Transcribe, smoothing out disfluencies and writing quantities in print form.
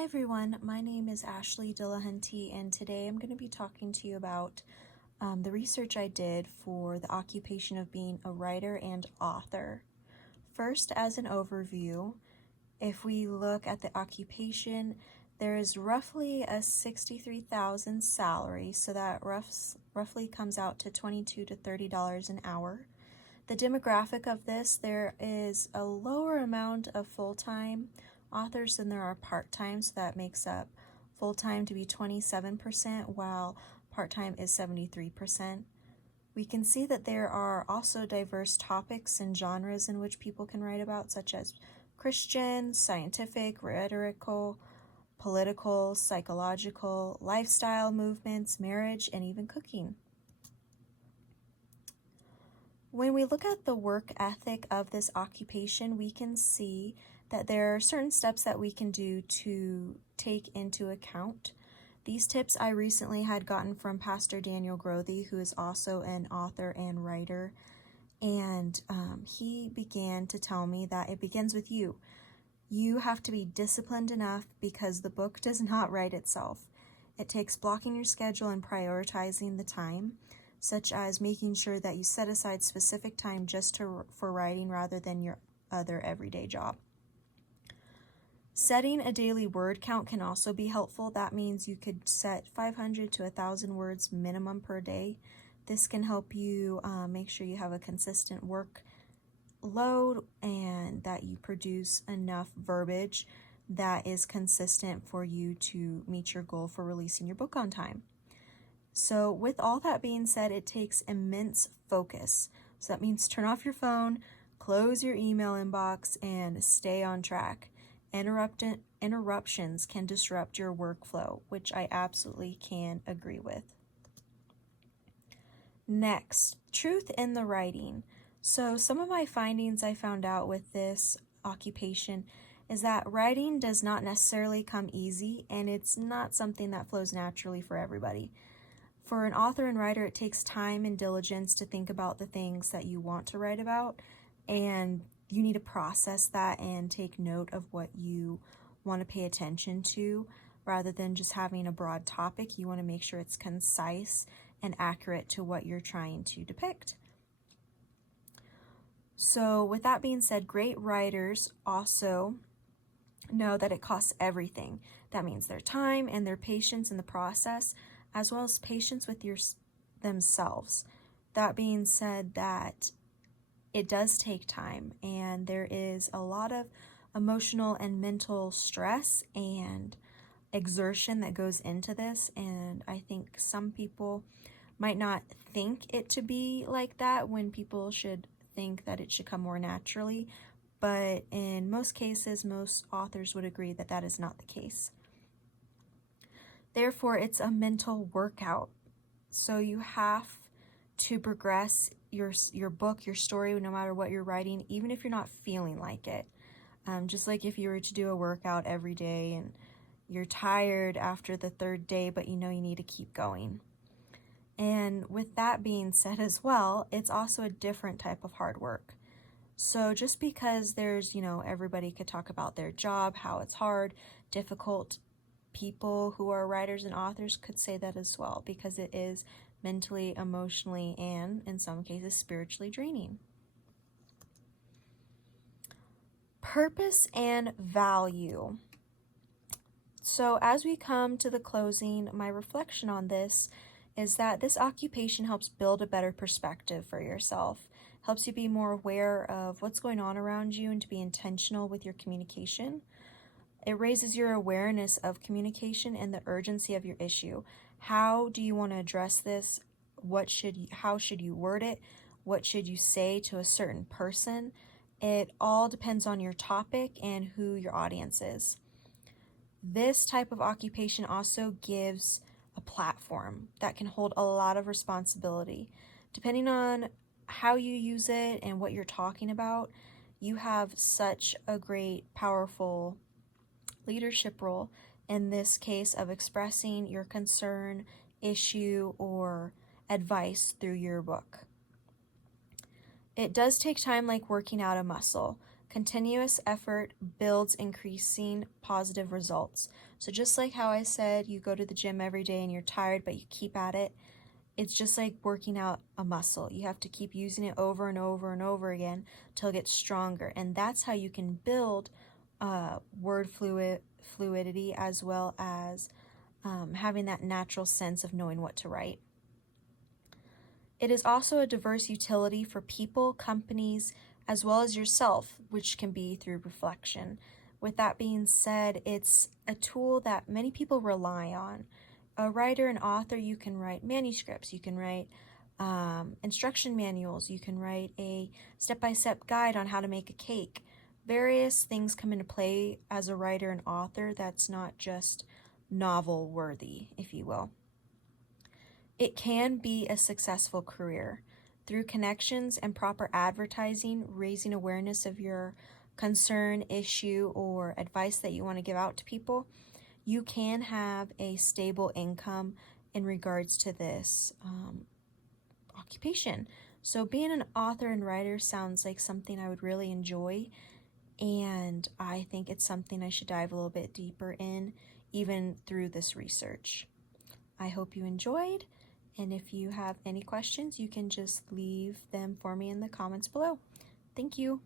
Hi everyone, my name is Ashley Dillahunty, and today I'm going to be talking to you about the research I did for the occupation of being a writer and author. First, as an overview, if we look at the occupation, there is roughly a $63,000 salary, so that roughly comes out to $22 to $30 an hour. The demographic of this, there is a lower amount of full-time authors than there are part-time, so that makes up full-time to be 27%, while part-time is 73%. We can see that there are also diverse topics and genres in which people can write about, such as Christian, scientific, rhetorical, political, psychological, lifestyle movements, marriage, and even cooking. When we look at the work ethic of this occupation, we can see that there are certain steps that we can do to take into account. These tips I recently had gotten from Pastor Daniel Grothe, who is also an author and writer, and he began to tell me that it begins with you. You have to be disciplined enough because the book does not write itself. It takes blocking your schedule and prioritizing the time, such as making sure that you set aside specific time just for writing rather than your other everyday job. Setting a daily word count can also be helpful. That means you could set 500 to 1,000 words minimum per day. This can help you make sure you have a consistent work load and that you produce enough verbiage that is consistent for you to meet your goal for releasing your book on time. So with all that being said, it takes immense focus. So that means turn off your phone, close your email inbox, and stay on track. Interruptions can disrupt your workflow, which I absolutely can agree with. Next, truth in the writing. So some of my findings I found out with this occupation is that writing does not necessarily come easy, and it's not something that flows naturally for everybody. For an author and writer, it takes time and diligence to think about the things that you want to write about, and you need to process that and take note of what you want to pay attention to. Rather than just having a broad topic, you want to make sure it's concise and accurate to what you're trying to depict. So with that being said, great writers also know that it costs everything. That means their time and their patience in the process, as well as patience with themselves. That being said, that it does take time, and there is a lot of emotional and mental stress and exertion that goes into this, and I think some people might not think it to be like that when people should think that it should come more naturally, but in most cases, most authors would agree that that is not the case. Therefore, it's a mental workout. So you have to progress your book, your story, no matter what you're writing, even if you're not feeling like it. Just like if you were to do a workout every day and you're tired after the third day, but you know you need to keep going. And with that being said as well, it's also a different type of hard work. So just because there's, everybody could talk about their job, how it's hard, difficult, people who are writers and authors could say that as well, because it is mentally, emotionally, and in some cases spiritually draining. Purpose and value. So as we come to the closing, my reflection on this is that this occupation helps build a better perspective for yourself, helps you be more aware of what's going on around you and to be intentional with your communication. It raises your awareness of communication and the urgency of your issue. How do you want to address this? How should you word it? What should you say to a certain person? It all depends on your topic and who your audience is. This type of occupation also gives a platform that can hold a lot of responsibility. Depending on how you use it and what you're talking about, you have such a great, powerful leadership role in this case of expressing your concern, issue, or advice through your book. It does take time, like working out a muscle. Continuous effort builds increasing positive results. So just like how I said, you go to the gym every day and you're tired, but you keep at it. It's just like working out a muscle. You have to keep using it over and over and over again till it gets stronger. And that's how you can build word fluidity, as well as having that natural sense of knowing what to write. It is also a diverse utility for people, companies, as well as yourself, which can be through reflection. With that being said, it's a tool that many people rely on. A writer and author, you can write manuscripts, you can write instruction manuals, you can write a step-by-step guide on how to make a cake. Various things come into play as a writer and author that's not just novel worthy, if you will. It can be a successful career. Through connections and proper advertising, raising awareness of your concern, issue, or advice that you want to give out to people, you can have a stable income in regards to this occupation. So being an author and writer sounds like something I would really enjoy, and I think it's something I should dive a little bit deeper in, even through this research. I hope you enjoyed, and if you have any questions, you can just leave them for me in the comments below. Thank you.